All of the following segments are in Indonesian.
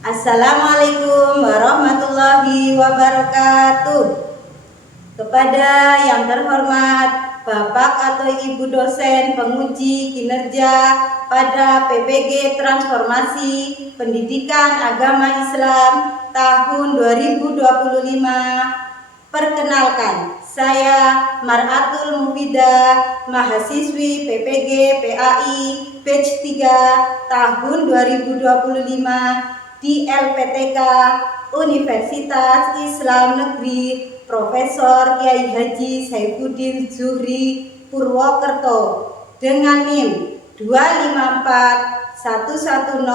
Assalamualaikum warahmatullahi wabarakatuh. Kepada yang terhormat Bapak atau Ibu dosen penguji kinerja pada PPG Transformasi Pendidikan Agama Islam tahun 2025. Perkenalkan, saya Mar'atul Mufidah, mahasiswi PPG PAI batch 3 tahun 2025 di LPTK Universitas Islam Negeri Profesor Kiai Haji Saifuddin Zuhri Purwokerto dengan NIM 254 110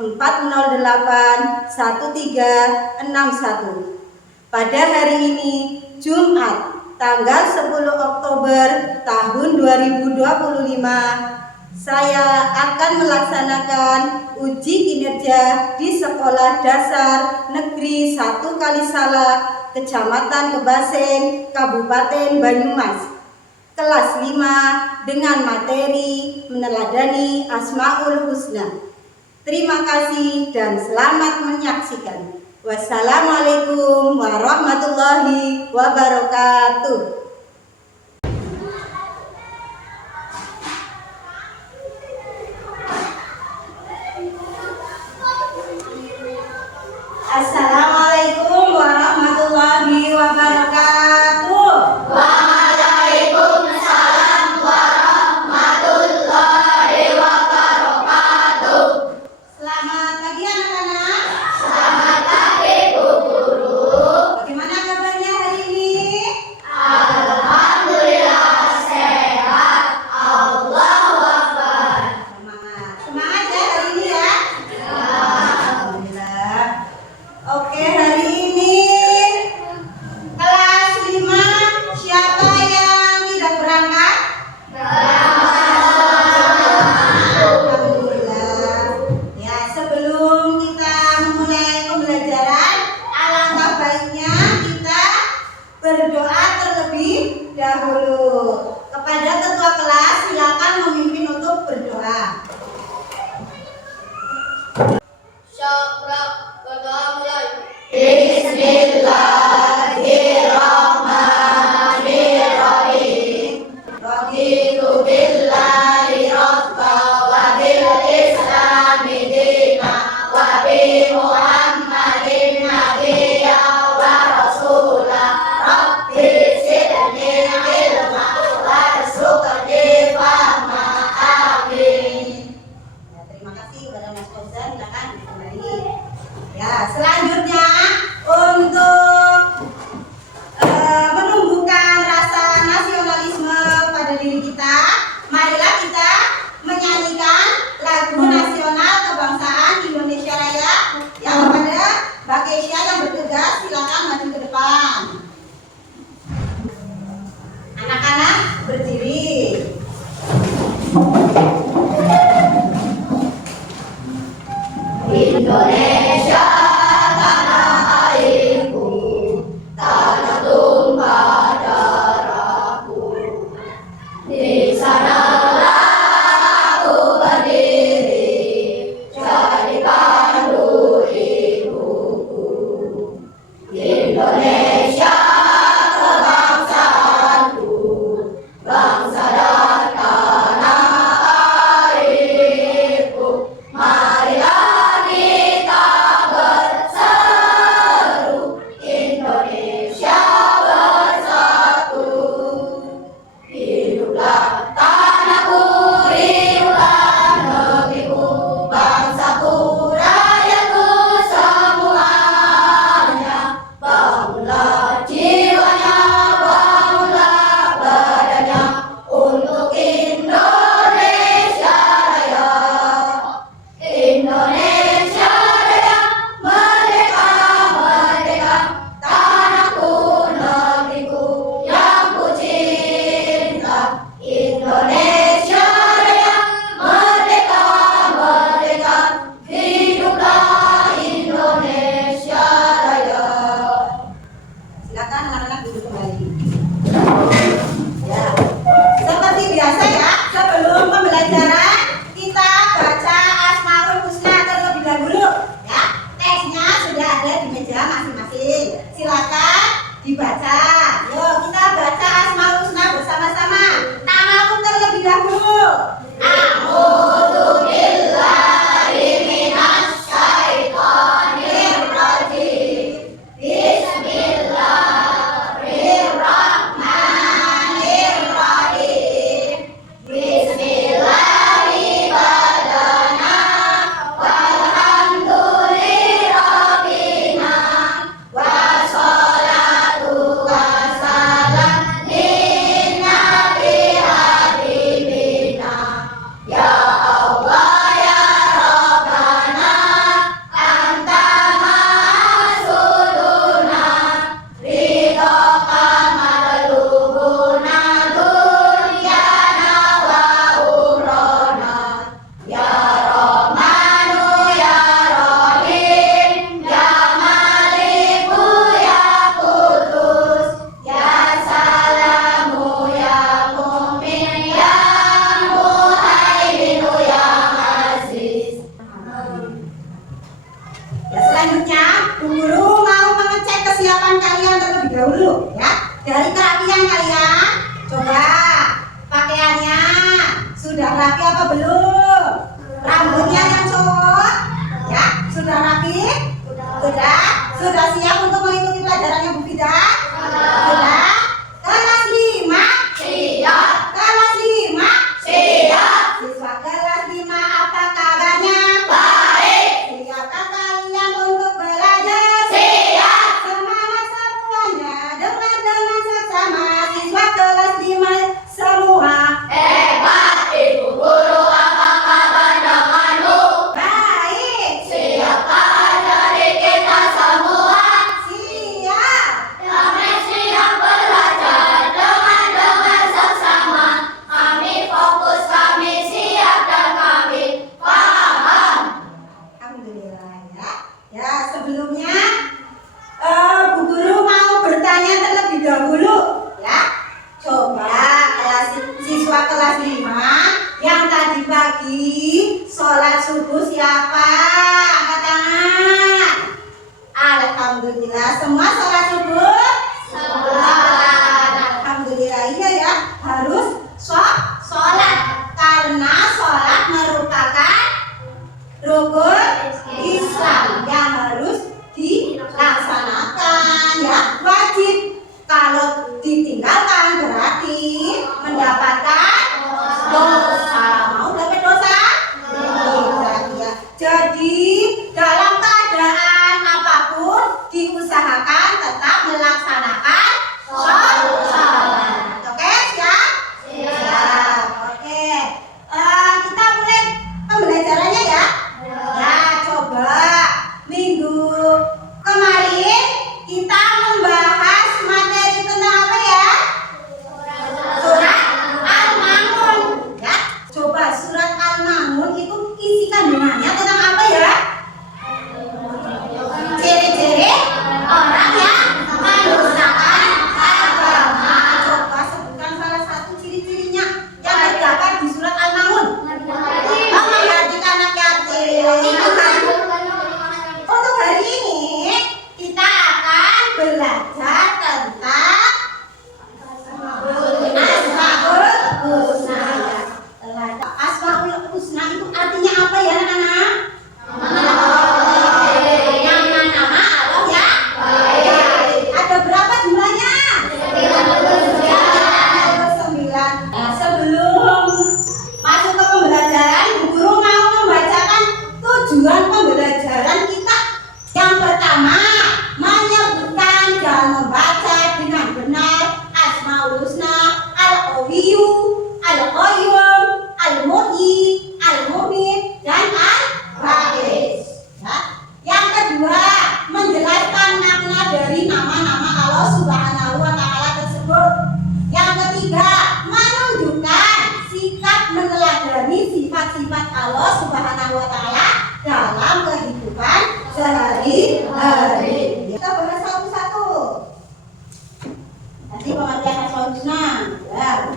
408 1361. Pada hari ini, Jumat, tanggal 10 Oktober tahun 2025, saya akan melaksanakan uji kinerja di Sekolah Dasar Negeri 1 Kalisalak, Kecamatan Kebaseng, Kabupaten Banyumas, kelas 5 dengan materi meneladani Asmaul Husna. Terima kasih dan selamat menyaksikan. Wassalamualaikum warahmatullahi wabarakatuh. Assalamualaikum warahmatullahi wabarakatuh. Waalaikumsalam warahmatullahi wabarakatuh. Selamat pagi anak-anak. Selamat pagi Bu Guru. Bagaimana kabarnya hari ini? Alhamdulillah. pagi sholat subuh siapa? Angkat tangan. Alhamdulillah, semua sholat subuh? Alhamdulillah, iya ya, harus sholat karena sholat merupakan rukun Islam yang harus dilaksanakan, ya, wajib. Kalau ditinggalkan berarti mendapatkan dosa. Mau dapat dosa? Tidak, ya. Jadi dalam keadaan apapun diusahakan tetap melaksanakan sholat. Oke, siap? Siap. Oke. Kita mulai pembelajarannya ya. Ya, coba minggu kemarin kita membahas materi tentang apa ya? Surat Al-Ma'un, ya. Coba surat Al-Ma'un itu isi kandungannya tentang apa ya? Ciri-ciri orang yang mendustakan agama. Coba sebutkan salah satu ciri-cirinya yang terdapat di surat Al-Ma'un. Memperhatikan anak yatim. Untuk hari ini kita akan belajar tentang Asmaul Husna. Asmaul Husna itu artinya apa ya anak-anak? Nama-nama Allah ya. Ada berapa jumlahnya? 9. Nah, sebelum masuk ke pembelajaran, Bu Guru mau membacakan tujuan pembelajaran kita. Yang pertama, menyebutkan dan membaca dengan benar Asmaul Husna, Al-Qawiyyu, Al-Qayyum, Al-Muhyi, Al-Mumin, dan Al-Ba'is. Ya. Yang kedua, menjelaskan makna dari nama-nama Allah Subhanahu wa Ta'ala tersebut. Yang ketiga, menunjukkan sikap meneladani sifat-sifat Allah Subhanahu wa Ta'ala dalam kehidupan sehari-hari. Kita bahas satu-satu. Nanti pengertian Asmaul Husna. Ya.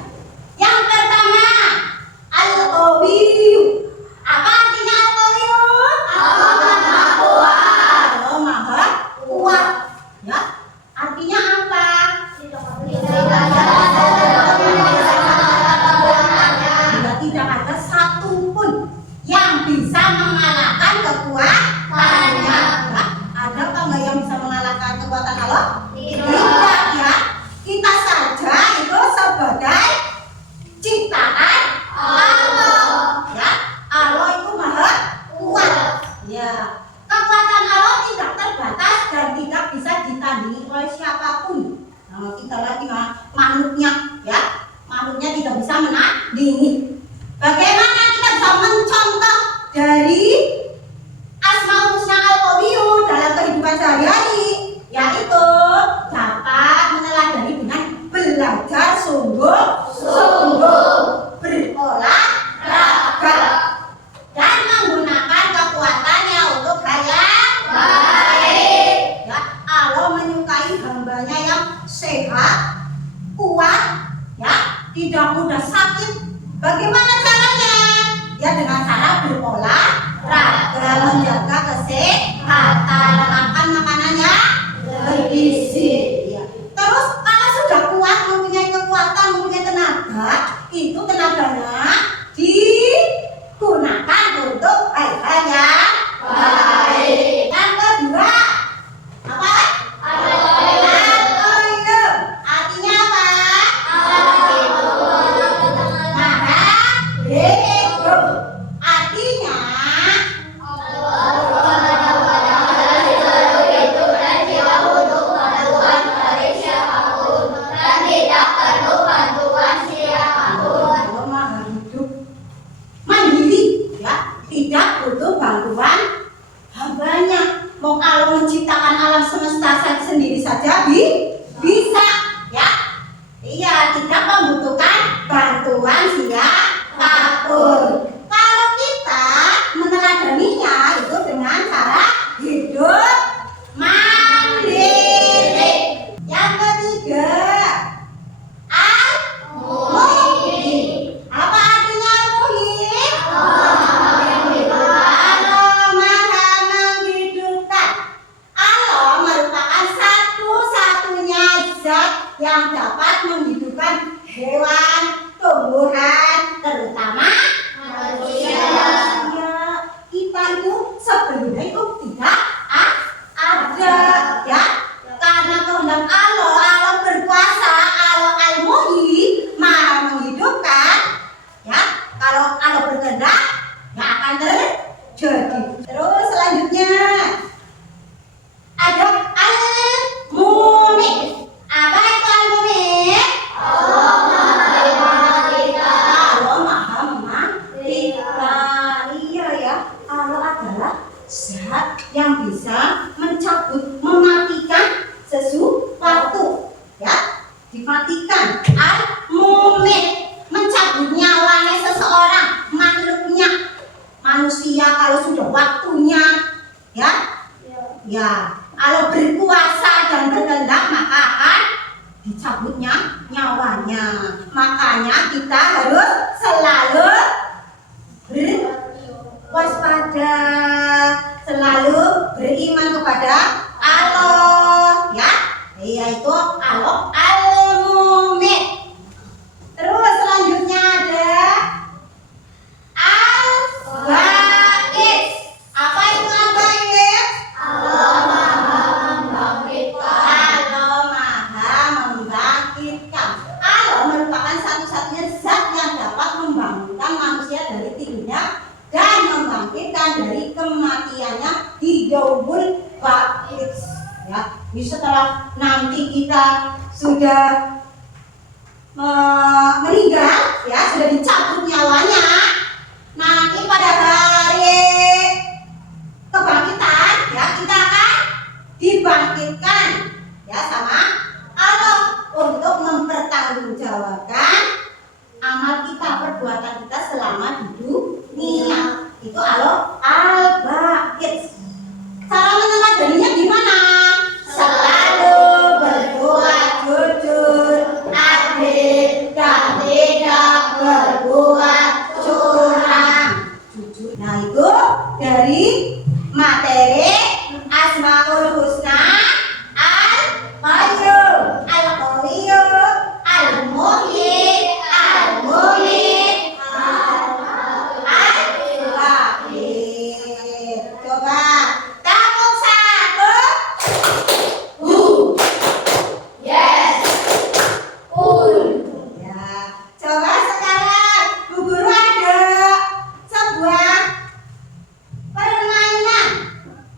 Yang pertama, Al-Qawiyyu. Apa artinya Al-Qawiyyu? Allah Maha Kuat. Ya. Artinya apa? Tidak ada satupun yang bisa mengalahkan kekuatannya. Ya. Ada apa nggak yang bisa mengalahkan kekuatan Allah? Tidak, ya. Kita saja itu sebagai ciptaan Allah. Ya. Allah itu Maha Kuat. Ya. Kekuatan Allah tidak terbatas dan tidak bisa ditandingi oleh siapapun. Nah, kita lagi makhluknya, ya. Makhluknya tidak bisa menandingi. Bagaimana kita bisa mencontoh dari Asmaul Husna Al-Qawiyyu dalam kehidupan sehari-hari? Yaitu dapat meneladani dengan belajar sungguh-sungguh, berolahraga, dan menggunakan kekuatannya untuk hal yang baik. Ya, Allah menyukai hambanya yang sehat, kuat, ya, tidak mudah sakit. Bagaimana caranya? Ya, dengan cara berolahraga, menjaga kesehatan, makan makanannya bergizi. Ya. Terus kalau sudah kuat, mempunyai kekuatan, mempunyai tenaga, itu tenaganya digunakan untuk hal-hal yang baik. Yang kedua, apa? Al-Qayyum. Artinya apa? zat yang bisa mencabut, mematikan sesuatu, ya, dimatikan. Al-mumit, mencabut nyawanya seseorang, makhluknya, manusia kalau sudah waktunya, ya, ya, kalau berkuasa dan berkehendak maka akan dicabutnya nyawanya. Makanya kita harus selalu berwaspada, selalu beriman kepada Allah, ya, yaitu Allah al-mumit. Terus selanjutnya ada al-ba'is. Apa itu al-ba'is? Allah Maha membangkitkan. Allah Maha membangkitkan. Allah merupakan satu-satunya zat yang dapat membangunkan manusia dari tidurnya dan membangkitkan dari kematiannya di yaumul ba'is. Ya, ini setelah nanti kita sudah meninggal, ya, sudah dicabut nyawanya, nanti pada hari kebangkitan, ya, kita akan dibangkitkan, ya, sama Allah untuk mempertanggungjawabkan amal kita, perbuatan kita selama di dunia. Itu Allah al-ba'is. Cara meneladaninya gimana? Selalu berdoa jujur, adil, dan tidak berbuat curang. Jujur. Nah, itu dari materi Asmaul Husna, Al-Qayyum, Al-Qawiyyu, Al-Muhyi, Al-Mumit, Al-Wahid. Coba kamus satu. Yes. Cool. Ya, coba sekarang Bu Guru ada sebuah permainan,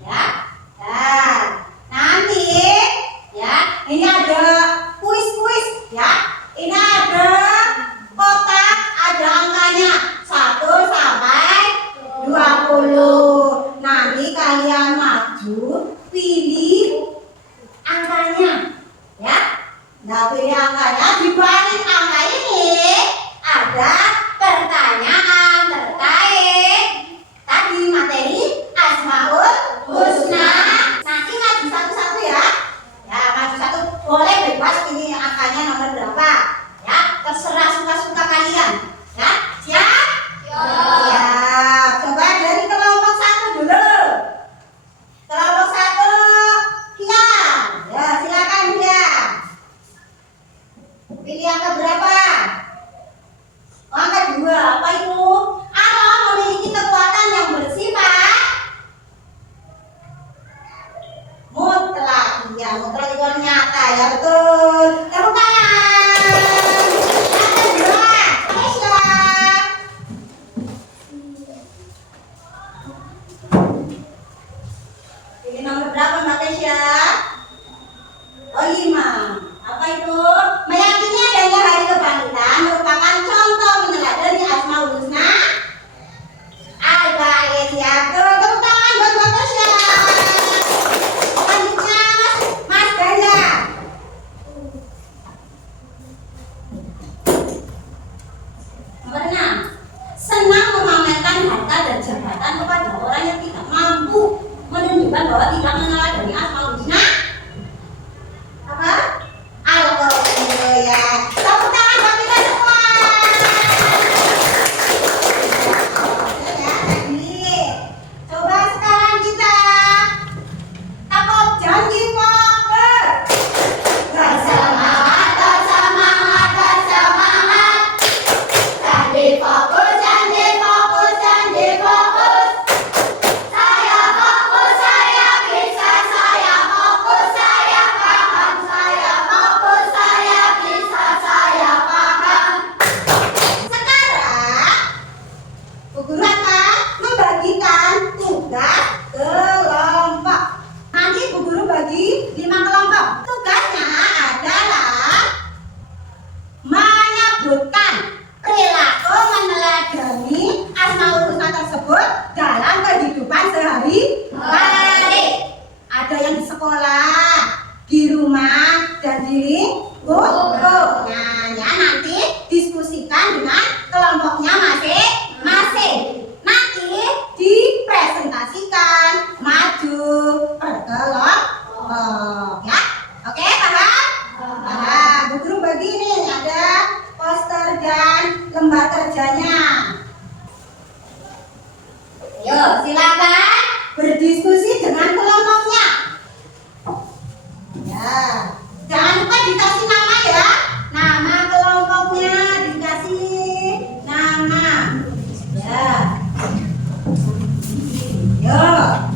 ya. Nah, nanti, ya, ini ada kuis-kuis, ya. Ini ada kotak, ada angkanya 1 sampai 20. Nanti kalian maju, pilih angkanya, ya. Nah, pilih angkanya, di balik angka ini ada pertanyaan terkait tadi materi Asmaul Husna. Nanti maju satu-satu, ya. Ya, maju satu. Boleh bebas ini angkanya nomor berapa. Ya, terserah suka-suka kalian. Ya, siap? Ya, coba dari kelompok 1 dulu. Kelompok 1, Kia. Ya, silakan Kia. Pilih angka berapa? Oh, angka 2. Apa itu? Allah memiliki kekuatan yang bersifat mutlak. Iya, mutlak itu nyata, ya, betul. Tepuk tangan. Angka 2. Aisyah. Pilih nomor berapa Mbak Tesya? Oh, 5. Apa itu? Meyakini adanya hari kebangkitan merupakan contoh meneladani Asmaul Husna, Al-Ba'is, ya. Tepuk tangan buat Mbak Tesya. Selanjutnya Mas Ganda. Nomor 6. Senang memamerkan harta dan jabatan kepada orang yang tidak mampu, menunjukkan bahwa tidak meneladani Asmaul Husna. Apa? Al-Qawiyyu, ya. Tepuk tangan buat kita semua. Ya, tadi Darjeeling Buku. Nah, ya nanti diskusikan dengan kelompoknya masing-masing. Nanti dipresentasikan maju berkelompok ya. Oke, paham? Paham. Bu Guru begini ada poster dan lembar kerjanya. Yuk, silakan berdiskusi dengan kelompoknya. Ya, jangan lupa dikasih nama ya. Nama kelompoknya dikasih nama. Ya. Yuk.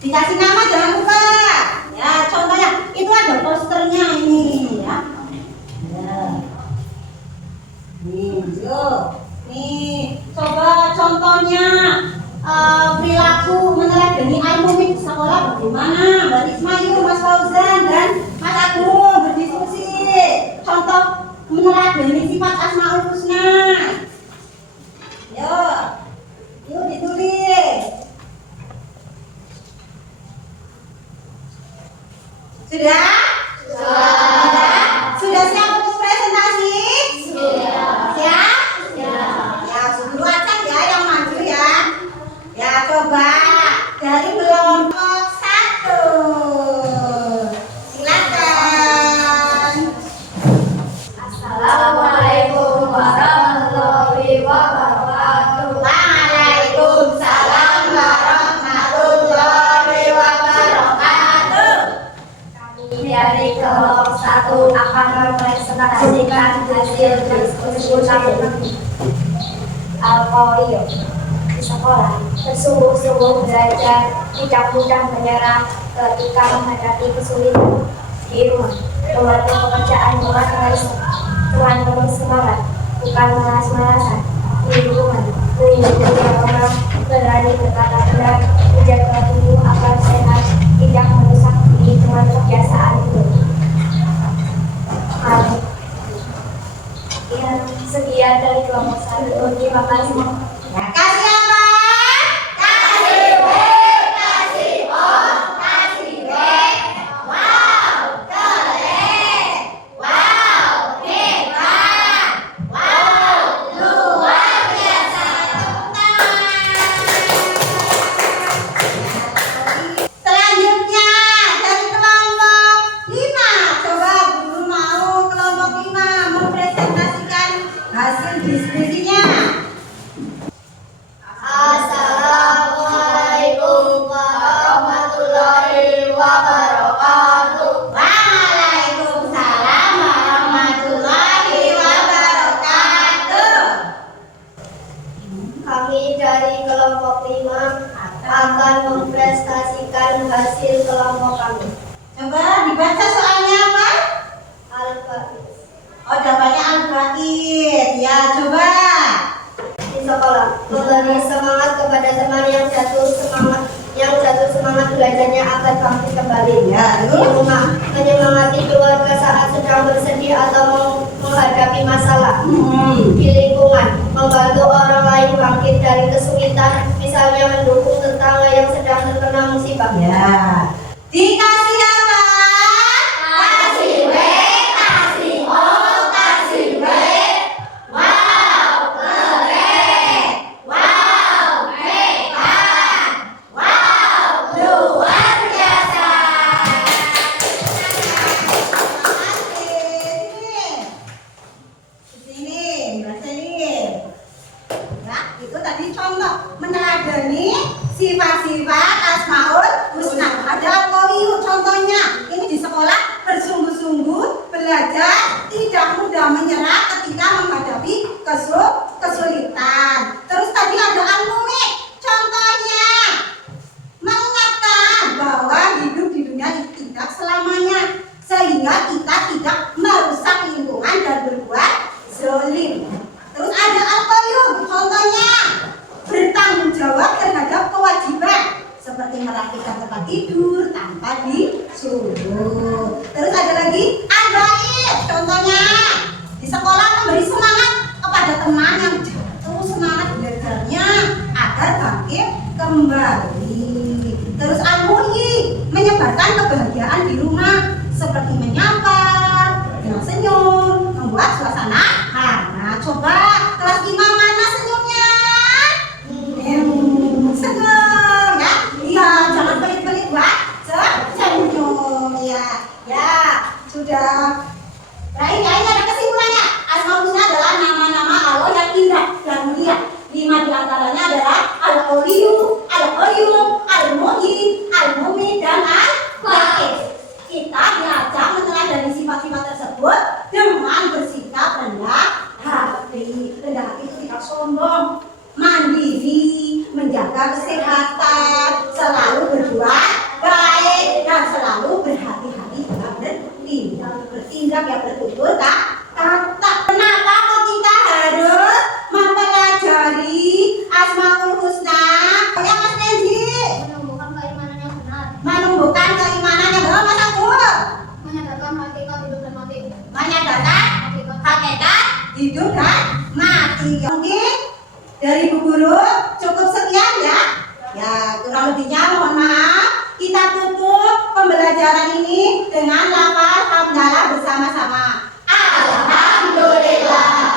Dikasih nama jangan lupa. Ya, contohnya itu ada posternya ini ya. Ya. Nih, yuk. Nih, coba contohnya perilaku meneladani ilmu di sekolah bagaimana? Mbak Risma, yuk, Mas Fauzan dan Mas Agung berdiskusi. Contoh meneladani sifat Asmaul Husna. Yuk ditulis. Sudah? Sudah siap untuk presentasi? Sudah. Siap? Sudah. Ya, suruh acak ya yang maju ya. Ya, coba dari kelompok 1. Silakan. Assalamualaikum warahmatullahi wabarakatuh. Waalaikumsalam warahmatullahi wabarakatuh. Kami dari kelompok 1 akan mempresentasikan hasil diskusi kami. Alkohol di sekolah bersungguh-sungguh belajar, tidak mudah menyerah ketika menghadapi kesulitan di rumah. Membantu pekerjaan rumah dengan penuh semangat, bukan malas-malasan di lingkungan. Melindungi orang, berani berkata benar, menjaga tubuh agar sehat, tidak merusak diri dengan kebiasaan itu. Ya, sekian dari kelompok 1. Terima kasih. Ya, kasih apa? Kasih W, kasih O, kasih B. Wow, keren. Wow, hebat. Wow, luar biasa. Tepuk tangan. Selanjutnya dari kelompok 5. Coba guru mau kelompok 5 mempresentasikan hasil diskusinya. Assalamualaikum warahmatullahi wabarakatuh. Waalaikumsalam warahmatullahi wabarakatuh. Kami dari kelompok 5 akan mempresentasikan hasil kelompok kami. Coba dibaca soalnya apa? Al-Baqis. Oh, jawabannya Al-Baqis. Ya, coba. Di sekolah memberi semangat kepada teman yang jatuh semangat belajarnya agar bangkit kembali. Ya, Di rumah menyemangati keluarga saat sedang bersedih atau menghadapi masalah. Di lingkungan membantu orang lain bangkit dari kesulitan, misalnya mendukung tetangga yang sedang terkena musibah. Ya. Dikasih apa? Kasih W, kasih O, kasih W. Wow, keren. Wow, hebat. Wow, luar biasa. Sini, Mbak Selin. Ya, itu tadi contoh meneladani sifat-sifat Asmaul Husna. Ada Al-Qawiyu contohnya. Ini di sekolah bersungguh-sungguh belajar, tidak mudah menyerah ketika menghadapi kesulitan. Terus tadi ada Al-Mu'min contohnya mengingatkan bahwa hidup di dunia ini tidak selamanya, sehingga kita tidak merusak lingkungan dan berbuat zalim. Terus ada Al-Qayyum contohnya bertanggung jawab terhadap kewajiban seperti merapikan tempat tidur tanpa disuruh. Terus ada lagi Al-Baqis contohnya di sekolah memberi semangat kepada teman yang jatuh semangat belajarnya agar bangkit kembali. Terus Al-Muhyi menyebarkan kebahagiaan di rumah seperti menyapa dengan senyum, membuat suasana hangat. Coba kelas 5 mana senyumnya? Senyum ya. Iya, jangan pelit-pelit buat senyum ya. Ya, sudah. Baik, ya, ini ada kesimpulannya. Asmaul Husna adalah nama-nama Allah yang indah dan mulia. 5 di antaranya adalah Al-Qawiyu, Al-Qayyum, Al-Muhyi, Al-Mumin, dan Al-Baqis. Kita diajak meneladani sifat-sifat tersebut dengan bersikap rendah hati. Rendah hati itu tidak sombong, mandiri, menjaga kesehatan, selalu berbuat baik, dan selalu berhati-hati dalam bertindak yang bertutur kata. Kenapa kok kita harus mempelajari Asmaul Husna? Ya Mas Kenji, menumbuhkan keimanan yang benar, menumbuhkan keimanan yang benar. Mas Agus, menyadarkan hakikat hidup dan mati, menyadarkan hakikat hidup dan mati. Mungkin dari Bu Guru cukup sekian ya. Ya, kurang lebihnya mohon maaf. Kita tutup pembelajaran ini dengan lafaz hamdalah bersama-sama. Alhamdulillah.